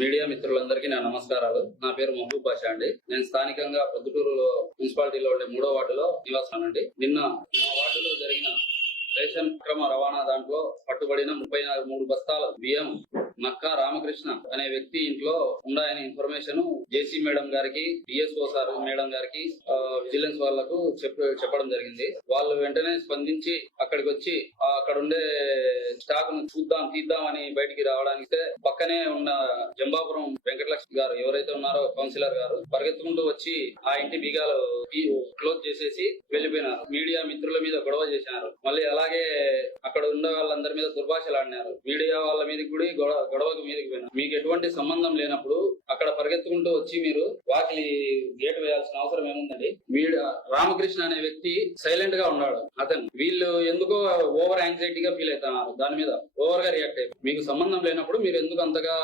Media మిత్రులందరికీ నా నమస్కారాలు. నా పేరు మహబూబ్ బాషా అండి. నేను స్థానికంగా ప్రొద్దుటూరులో మున్సిపాలిటీలో ఉండే 3వ వార్డులో నివాసానండి. నిన్న మా వార్డులో జరిగిన రేషన్ అక్రమ రవాణా దాంట్లో పట్టుబడిన 33 బస్తాల బియ్యం నక్కా రామకృష్ణ అనే వ్యక్తి ఇంట్లో ఉన్నాయని ఇన్ఫర్మేషన్ జేసీ మేడం గారికి, డిఎస్ఓ సార్ మేడం గారికి, విజిలెన్స్ వాళ్లకు చెప్పడం జరిగింది. వాళ్ళు వెంటనే స్పందించి అక్కడికి వచ్చి అక్కడ ఉండే స్టాక్ ను తీద్దాం అని బయటికి రావడానికి పక్కనే ఉన్న జంబాపురం వెంకటలక్ష్మి గారు ఎవరైతే ఉన్నారో కౌన్సిలర్ గారు పరిగెత్తుకుంటూ వచ్చి ఆ ఇంటి బీగాలు క్లోజ్ చేసేసి వెళ్లిపోయినారు. మీడియా మిత్రుల మీద గొడవ చేసినారు. మళ్ళీ అలాగే అక్కడ ఉన్న వాళ్ళందరి మీద దుర్భాషలు ఆడినారు. మీడియా వాళ్ళ మీదకి కూడా గొడవకు మీదకి పోయినారు. మీకు ఎటువంటి సంబంధం లేనప్పుడు అక్కడ పరిగెత్తుకుంటూ వచ్చి మీరు వాకిలి గేట్ వేయాల్సిన అవసరం ఏముందండి? రామకృష్ణ అనే వ్యక్తి సైలెంట్ గా ఉన్నాడు. వీళ్ళు ఎందుకో ఓవర్ యాంగ్జైటీగా ఫీల్ అవుతున్నారు. దాని మీద ఓవర్ గా రియాక్ట్ అయ్యారు. మీకు సంబంధం లేనప్పుడు మీరు ఎందుకు అంతగా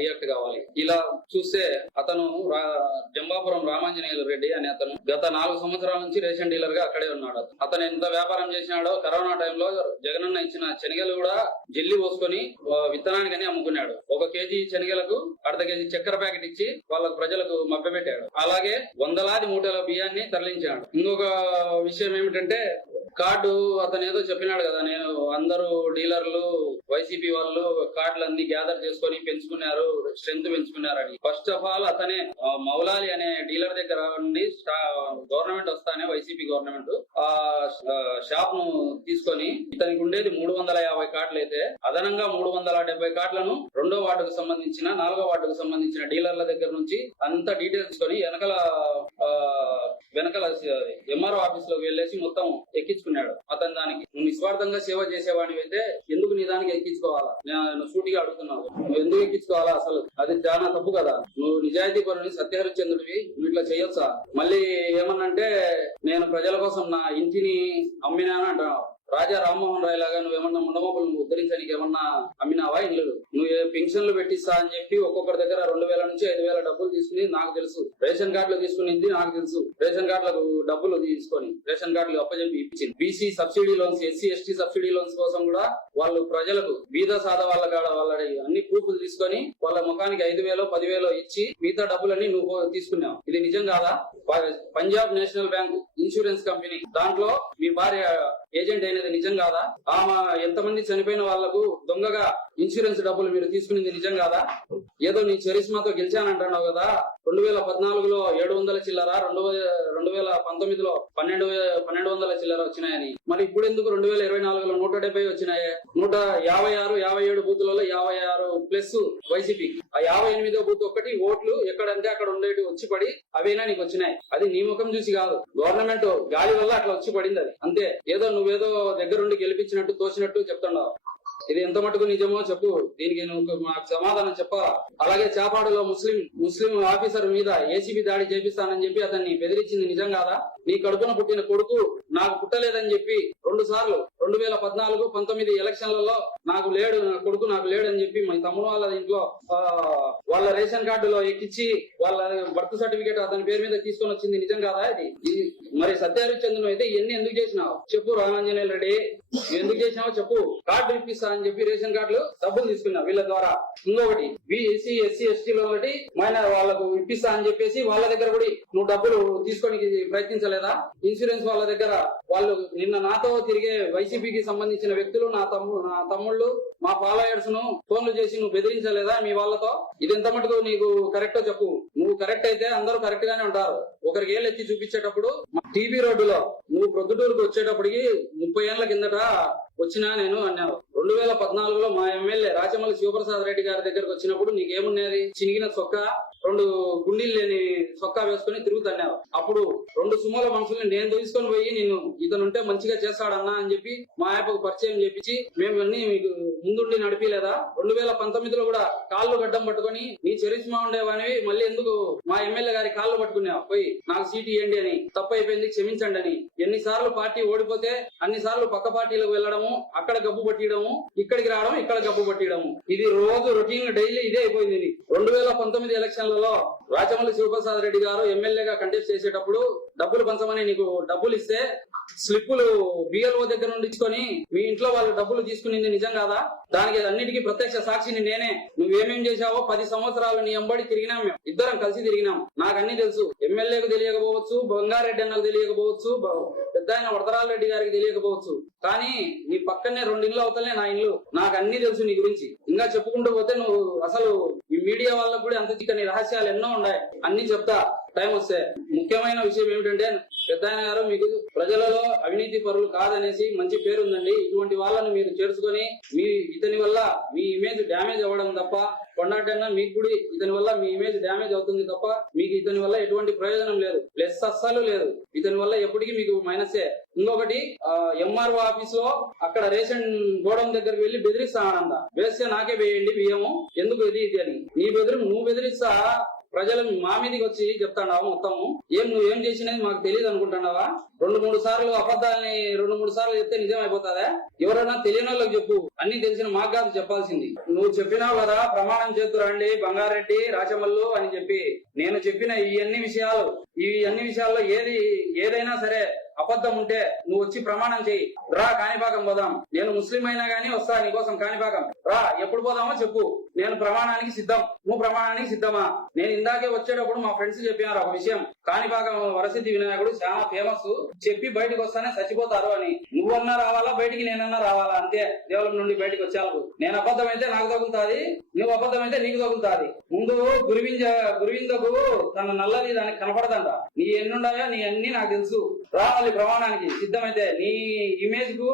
రియాక్ట్ కావాలి? ఇలా చూస్తే అతను జంబాపురం రామాంజనేయులు రెడ్డి అనే అతను గత 4 సంవత్సరాల నుంచి రేషన్ డీలర్ గా అక్కడే ఉన్నాడు. అతను ఎంత వ్యాపారం చేసినాడో కరోనా టైంలో జగనన్న ఇచ్చిన శనగలు కూడా జల్లి పోసుకొని విత్తనానికని అమ్ముకున్నాడు. 1 కేజీ శనగలకు అర్ధ కేజీ చక్కెర ప్యాకెట్ ఇచ్చి వాళ్ళ ప్రజలకు మభ్యపెట్టాడు. అలాగే వందలాది మూటల బియ్యాన్ని తరలించాడు. ఇంకొక విషయం ఏమిటంటే కార్డు అతను ఏదో చెప్పినాడు కదా, నేను అందరూ డీలర్లు వైసీపీ వాళ్ళు కార్డులన్నీ గ్యాదర్ చేసుకొని పెంచుకున్నారు, స్ట్రెంత్ పెంచుకున్నారని. ఫస్ట్ ఆఫ్ ఆల్ అతనే మౌలాలి అనే డీలర్ దగ్గర నుండి గవర్నమెంట్ వస్తానే వైసీపీ గవర్నమెంట్ ఆ షాప్ ను తీసుకొని ఇతనికి ఉండేది 350 కార్డులు అయితే అదనంగా 370 కార్డులను 2వ వార్డుకు సంబంధించిన 4వ వార్డుకు సంబంధించిన డీలర్ల దగ్గర నుంచి అంత డీటెయిల్స్ తీసుకొని వెనకాల ఎంఆర్ఓ ఆఫీస్ లోకి వెళ్ళేసి మొత్తం ఎక్కించుకున్నాడు. అతను దానికి నువ్వు నిస్వార్థంగా సేవ చేసేవాడివి అయితే ఎందుకు నీ దానికి ఎక్కించుకోవాలా? నేను సూటిగా అడుగుతున్నావు, నువ్వు ఎందుకు ఎక్కించుకోవాలా? అసలు అది చాలా తప్పు కదా. నువ్వు నిజాయితీ పరుని, సత్యహరిశ్చంద్రుడివి, నువ్వు ఇట్లా చేయొచ్చా? మళ్ళీ ఏమన్నంటే నేను ప్రజల కోసం నా ఇంటిని అమ్మినాను అంటున్నావు. రాజా రామ్మోహన్ రాయ్ లాగా నువ్వేమన్నా ముండమోపులను ఉద్ధరించడానికి ఏమన్నా అమ్మినావా? ఇల్లు నువ్వు పెన్షన్లు పెట్టిస్తా అని చెప్పి ఒక్కొక్కరి దగ్గర 2000 నుంచి 5000 డబ్బులు తీసుకుని నాకు తెలుసు. రేషన్ కార్డులు తీసుకునింది నాకు తెలుసు. రేషన్ కార్డులకు డబ్బులు తీసుకొని రేషన్ కార్డులు అప్పచెప్పి ఇప్పించింది. BC subsidy loans, SC ST subsidy loans కోసం కూడా వాళ్ళు ప్రజలకు బీద సాద వాళ్ళ కాడ వాళ్ళ అన్ని ప్రూఫ్లు తీసుకొని వాళ్ళ ముఖానికి 5000 10,000 ఇచ్చి మిగతా డబ్బులన్నీ నువ్వు తీసుకున్నావు. ఇది నిజం కాదా? Punjab national bank insurance company దాంట్లో మీ భార్య ఏజెంట్ అయినది నిజం కాదా? ఆమె ఎంతమంది చనిపోయిన వాళ్లకు దొంగగా ఇన్సూరెన్స్ డబ్బులు మీరు తీసుకునేది నిజం కాదా? ఏదో నీ చరిస్మాతో గెలిచానంటున్నావు కదా. 2014లో 700 చిల్లర, 2019లో 1200 చిల్లర వచ్చినాయని. మరి ఇప్పుడు ఎందుకు 2024లో 170 వచ్చినాయే? 156 57 బూతులలో 56 ప్లస్ వైసీపీ. ఆ 58వ బూత్ ఒక్కటి ఓట్లు ఎక్కడంటే అక్కడ ఉండేటి వచ్చి పడి అవేనా నీకు వచ్చినాయి. అది నీ ముఖం చూసి కాదు, గవర్నమెంట్ గాలి వల్ల అట్లా వచ్చి పడింది. అది అంతే. ఏదో నువ్వేదో దగ్గరుండి గెలిపించినట్టు తోచినట్టు చెప్తున్నావు. ఇది ఎంత మటుకు నిజమో చెప్పు. దీనికి నువ్వు మాకు సమాధానం చెప్పాలా? అలాగే చాపాడులో ముస్లిం ఆఫీసర్ మీద ఏసీబీ దాడి చేపిస్తానని చెప్పి అతన్ని బెదిరించింది నిజం కాదా? నీ కడుపున పుట్టిన కొడుకు నాకు పుట్టలేదని చెప్పి 2 సార్లు 2014, 19 ఎలక్షన్లలో నాకు లేడు, నా కొడుకు నాకు లేడని చెప్పి మా తమ్ముడు వాళ్ళ ఇంట్లో వాళ్ళ రేషన్ కార్డులో ఎక్కించి వాళ్ళ బర్త్ సర్టిఫికేట్ అతని పేరు మీద తీసుకొని వచ్చింది నిజం కాదా? ఇది మరి సత్యహరిశ్చంద్రుడు అయితే ఇవన్నీ ఎందుకు చేసినావు చెప్పు. రామాంజనేయులు రెడ్డి ఎందుకు చేసినావో చెప్పు. కార్డు ఇప్పిస్తా అని చెప్పి రేషన్ కార్డులు డబ్బులు తీసుకున్నావు వీళ్ళ ద్వారా. ఇంకొకటి బీసీ ఎస్సీ ఎస్టీలో ఒకటి వాళ్ళకు ఇప్పిస్తా అని చెప్పేసి వాళ్ళ దగ్గర కూడా నువ్వు డబ్బులు తీసుకొని ప్రయత్నించలేదా? ఇన్సూరెన్స్ వాళ్ళ దగ్గర వాళ్ళు నిన్న నాతో తిరిగే వైసీపీకి సంబంధించిన వ్యక్తులు నా తమ్ముళ్ళు మా ఫాలోయర్స్ ను ఫోన్లు చేసి నువ్వు బెదిరించలేదా మీ వాళ్ళతో? ఇది ఎంత మటుకు నీకు కరెక్టో చెప్పు. నువ్వు కరెక్ట్ అయితే అందరూ కరెక్ట్ గానే ఉంటారు. ఒకరికి ఏళ్ళు ఎత్తి చూపించేటప్పుడు టీబీ రోడ్డులో నువ్వు ప్రొద్దుటూరుకు వచ్చేటప్పటికి 30 ఏళ్ల కిందట వచ్చినా నేను అన్నావు. 2014లో మా ఎమ్మెల్యే రాచమల్లి శివప్రసాద్ రెడ్డి గారి దగ్గరకు వచ్చినప్పుడు నీకేమున్నది? చినిగిన చొక్కా, 2 గుండీలు లేని చొక్కా వేసుకుని తిరుగుతున్నావు. అప్పుడు 2 సుమోల మనుషుల్ని నేను తీసుకొని పోయి నిన్ను ఇతనుంటే మంచిగా చేస్తాడన్నా అని చెప్పి మా యాపకు పరిచయం చేపించి మేము అన్ని మీకు ముందుండి నడిపిలేదా? 2019లో కూడా కాళ్ళు గడ్డం పట్టుకొని నీ చరిస్మా ఉండేవానివి మళ్ళీ ఎందుకు మా ఎమ్మెల్యే గారి కాళ్ళు పట్టుకున్నావు పోయి నాకు సీటు ఇవ్వండి అని, తప్పు అయిపోయింది క్షమించండి అని. ఎన్నిసార్లు పార్టీ ఓడిపోతే అన్నిసార్లు పక్క పార్టీలకు వెళ్లడము, అక్కడ గబ్బు పట్టియడము, ఇక్కడికి రావడం, ఇక్కడ గబ్బు పట్టియడము. ఇది రోజు రొటీన్ డైలీ ఇదే అయిపోయింది. 2019 ఎలక్షన్లలో ఎన్నికలలో రాచమల్లి శివప్రసాద్ రెడ్డి గారు ఎమ్మెల్యేగా కంటెస్ట్ చేసేటప్పుడు డబ్బులు పంచమని నీకు డబ్బులు ఇస్తే స్లిప్పులు బిఎల్ఓ దగ్గర నుండి ఇచ్చుకొని మీ ఇంట్లో వాళ్ళు డబ్బులు తీసుకునింది నిజం కాదా? దానికి అన్నిటికీ ప్రత్యక్ష సాక్షిని నేనే. నువ్వేమేం చేశావో 10 సంవత్సరాలు నీ ఎంబడి తిరిగినాం, మేము ఇద్దరం కలిసి తిరిగినాం. నాకు అన్ని తెలుసు. ఎమ్మెల్యేకు తెలియకపోవచ్చు, బంగారెడ్డి అన్నకు తెలియకపోవచ్చు, పెద్ద ఆయన వరదరాల రెడ్డి గారికి తెలియకపోవచ్చు, కానీ నీ పక్కనే 2 ఇళ్ళు అవుతలే నా ఇల్లు. నాకు అన్ని తెలుసు నీ గురించి. ఇంకా చెప్పుకుంటూ పోతే నువ్వు అసలు ఈ మీడియా వాళ్ళకు కూడా అంత చిక్కని రహస్యాలు ఎన్నో ఉన్నాయి. అన్ని చెప్తా టైం వస్తే. ముఖ్యమైన విషయం ఏమిటంటే పెద్ద ఆయన గారు, మీకు ప్రజలలో అవినీతి పరులు కాదనేసి మంచి పేరు ఉందండి. ఇటువంటి వాళ్ళను మీరు చేర్చుకొని ఇతని వల్ల మీ ఇమేజ్ డ్యామేజ్ అవ్వడం తప్ప, కొన్నాడన్నా మీకు కూడా ఇతని వల్ల మీ ఇమేజ్ డ్యామేజ్ అవుతుంది తప్ప మీకు ఇతని వల్ల ఎటువంటి ప్రయోజనం లేదు, ప్లస్ అస్సలు లేదు. ఇతని వల్ల ఎప్పటికీ మీకు మైనసే. ఇంకొకటి, ఎంఆర్ఓ ఆఫీస్ లో అక్కడ రేషన్ గోడౌన్ దగ్గరికి వెళ్లి బెదిరిస్తానంట. వేస్తే నాకే వేయండి బియ్యము, ఎందుకు ఇది అని. నువ్వు బెదిరిస్తా ప్రజలు మా మీదకి వచ్చి చెప్తాడావా మొత్తము? నువ్వేం చేసినది మాకు తెలియదు అనుకుంటున్నావా? 2-3 సార్లు అబద్ధాలని 2-3 సార్లు చెప్తే నిజం అయిపోతుందా? ఎవరైనా తెలియని వాళ్ళకి చెప్పు, అన్ని తెలిసిన మాకు కాదు చెప్పాల్సింది. నువ్వు చెప్పినావు కదా ప్రమాణం చేతురండి బంగారెడ్డి రాచమల్లు అని చెప్పి. నేను చెప్పిన ఈ అన్ని విషయాల్లో ఏదైనా సరే అబద్ధం ఉంటే నువ్వు వచ్చి ప్రమాణం చేయి. రా కాణిపాకం పోదాం. నేను ముస్లిం అయినా గానీ వస్తా నీకోసం కాణిపాకం. రా, ఎప్పుడు పోదామో చెప్పు. నేను ప్రమాణానికి సిద్ధం. నువ్వు ప్రమాణానికి సిద్ధమా? నేను ఇందాకే వచ్చేటప్పుడు మా ఫ్రెండ్స్ చెప్పినారు ఒక విషయం, కాణిపాకం వరసిద్ధి వినాయకుడు చాలా ఫేమస్, చెప్పి బయటకు వస్తానే చచ్చిపోతారు అని. నువ్వన్నా రావాలా బయటికి, నేనన్నా రావాలా, అంతే. దేవాలయం నుండి బయటకు వచ్చేందుకు నేను అబద్ధం అయితే నాకు తగులుతాది, నువ్వు అబద్ధం అయితే నీకు తగులుతాది. ముందు గురువిందకు తన నల్లది దానికి కనపడదంట. నీ ఎన్నుండగా నీ అన్ని నాకు తెలుసు. రావాలి ప్రమాణానికి సిద్ధమైతే. నీ ఇమేజ్ కు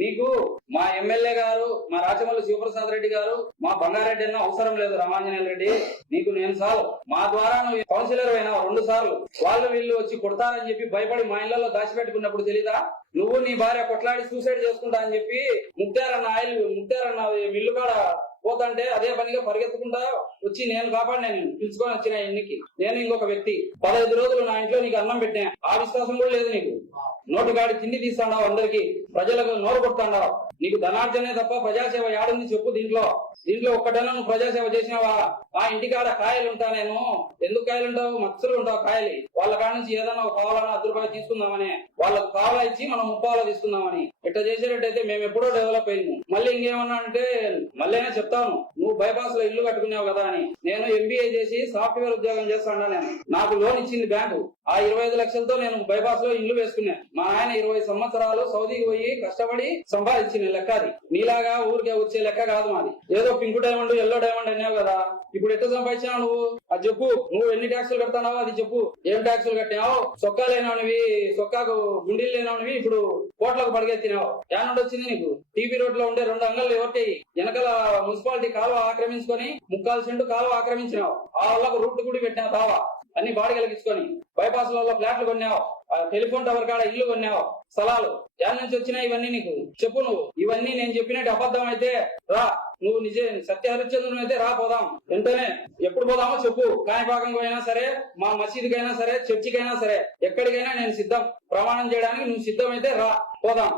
నీకు మా ఎమ్మెల్యే గారు, మా రాచమల్లి శివప్రసాద్ రెడ్డి గారు, మా బంగారెడ్డి అన్న అవసరం లేదు. రామాంజనేయులు రెడ్డి నీకు నేను చాలు. మా ద్వారా నువ్వు కౌన్సిలర్ అయినా 2 సార్లు. వీళ్ళు వచ్చి కొడతారని చెప్పి భయపడి మా ఇళ్లలో దాచిపెట్టుకున్నప్పుడు తెలీదా? నువ్వు నీ భార్య కొట్లాడి సూసైడ్ చేసుకుంటా అని చెప్పి ముక్తారన్న మిల్లు కాడ పోతంటే అదే పనిగా పరిగెత్తుకుంటా వచ్చి నేను కాపాడినా. నేను పిలుచుకొని వచ్చిన ఎన్నికి నేను ఇంకొక వ్యక్తి 15 రోజులు నా ఇంట్లో నీకు అన్నం పెట్టినా. ఆ విశ్వాసం కూడా లేదు నీకు. నోటుగాడి తిండి తీస్తాడావు, అందరికి ప్రజలకు నోరు కొడతాడావు. నీకు ధనార్జనే తప్ప ప్రజాసేవ యాడుంది చెప్పు. దీంట్లో ఒక్కటైనా నువ్వు ప్రజాసేవ చేసినావా? ఆ ఇంటికాడ కాయలు ఉంటా. నేను ఎందుకు కాయలు ఉంటావు? మత్స్సులు ఉంటావు కాయలు. వాళ్ళ కాడ నుంచి ఏదైనా ఒక పావులన్నా 10 రూపాయలు తీసుకుందామని, వాళ్ళకు పావులా ఇచ్చి మనం 30 తీసుకుందామని. ఇట్లా చేసేటట్టయితే మేము ఎప్పుడో డెవలప్ అయింది. మళ్ళీ ఇంకేమన్నా అంటే మళ్ళీ చెప్తాను, నువ్వు బైపాస్ లో ఇల్లు కట్టుకున్నావు కదా అని. నేను ఎంబీఏ చేసి సాఫ్ట్వేర్ ఉద్యోగం చేస్తాను. నేను నాకు లోన్ ఇచ్చింది బ్యాంకు. ఆ 25 లక్షలతో నేను బైపాస్ లో ఇల్లు వేసుకున్నా. మా ఆయన 20 సంవత్సరాలు సౌదీకి పోయి కష్టపడి సంపాదించిన లెక్క అది. నీలాగా ఊరికే వచ్చే లెక్క కాదు మాది. ఏదో పింక్ డైమండ్ ఎల్లో డైమండ్ అన్నావు కదా, ఇప్పుడు ఎట్లా సంపాదించినావు నువ్వు? అది చెప్పు. నువ్వు ఎన్ని ట్యాక్సులు కడతానావో అది చెప్పు. ఏం ట్యాక్సులు కట్టినావు? సొక్కా లేనవనివి, సొక్కాకు గుండీలు లేనవనివి ఇప్పుడు కోట్లకు పడిగెత్తినావు. యానుండి వచ్చింది నీకు? టీవీ రోడ్ లో ఉండే 2 అంగళ్ళు ఎవరి వెనకాల మున్సిపాలిటీ కాలువ ఆక్రమించుకొని 3/4 సెంటు కాలువ ఆక్రమించినావు. ఆ వాళ్ళకు రూట్ గుడి పెట్టినావు తావా. అన్ని బాడిగలకి ఇచ్చుకొని బైపాస్ లలో ఫ్లాట్లు కొన్నావు, టెలిఫోన్ టవర్ కాడ ఇల్లు కొన్నావు, స్థలాలు. దాని నుంచి వచ్చినాయి ఇవన్నీ నీకు చెప్పు. నువ్వు ఇవన్నీ నేను చెప్పినట్టు అబద్ధం అయితే రా. నువ్వు సత్య హరిశ్చంద్రుని అయితే రా, పోదాం. వెంటనే ఎప్పుడు పోదామో చెప్పు. కాణిపాకంకి అయినా సరే, మా మసీదుకైనా సరే, చర్చికైనా సరే, ఎక్కడికైనా నేను సిద్ధం. ప్రమాణం చేయడానికి నువ్వు సిద్ధమైతే రా, పోదాం.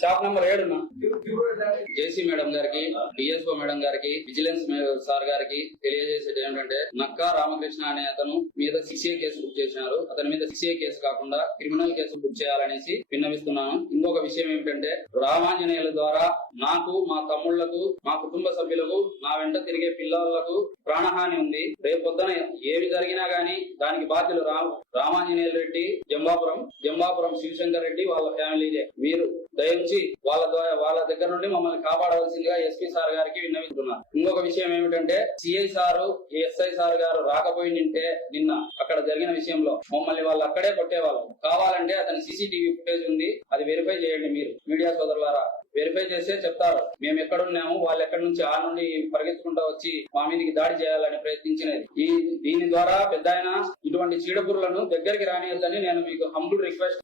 షాప్ నెంబర్ 7 జేసీ మేడం గారికి, డిఎస్ఓ మేడం గారికి, విజిలెన్స్ సార్ గారికి తెలియజేసేది ఏంటంటే, నక్కా రామకృష్ణ అనే అతను మీద 6A కేసు బుక్ చేసినారు. అతని మీద 6A కేసు కాకుండా క్రిమినల్ కేసు బుక్ చేయాలనేసి విన్నవిస్తున్నాను. ఇంకొక విషయం ఏమిటంటే, రామాంజనేయుల ద్వారా నాకు, మా తమ్ముళ్లకు, మా కుటుంబ సభ్యులకు, నా వెంట తిరిగే పిల్లలకు ప్రాణహాని ఉంది. రేపు పొద్దున ఏమి జరిగినా గానీ దానికి బాధ్యులు రామాంజనేయుల రెడ్డి, జంబాపురం శివశంకర్ రెడ్డి వాళ్ళ ఫ్యామిలీలే. మీరు దయించి వాళ్ళ దగ్గర నుండి మమ్మల్ని కాపాడవలసిందిగా ఎస్పీ సార్ గారికి విన్నవిస్తున్నారు. ఇంకొక విషయం ఏమిటంటే, సిఐ సారు, ఎస్ఐ సార్ గారు రాకపోయింటే నిన్న అక్కడ జరిగిన విషయంలో మమ్మల్ని వాళ్ళు అక్కడే కొట్టేవాళ్ళు. కావాలంటే అతని సీసీటీవీ ఫుటేజ్ ఉంది, అది వెరిఫై చేయండి. మీరు మీడియా సోదరులారా వెరిఫై చేస్తే చెప్తారు మేము ఎక్కడున్నాము, వాళ్ళు ఎక్కడి నుంచి ఆ నుండి పరిగెత్తుకుంటూ వచ్చి మా మీదకి దాడి చేయాలని ప్రయత్నించినది. దీని ద్వారా పెద్ద ఇటువంటి చీడపురులను దగ్గరికి రానియొద్దని నేను మీకు హంబుల్ రిక్వెస్ట్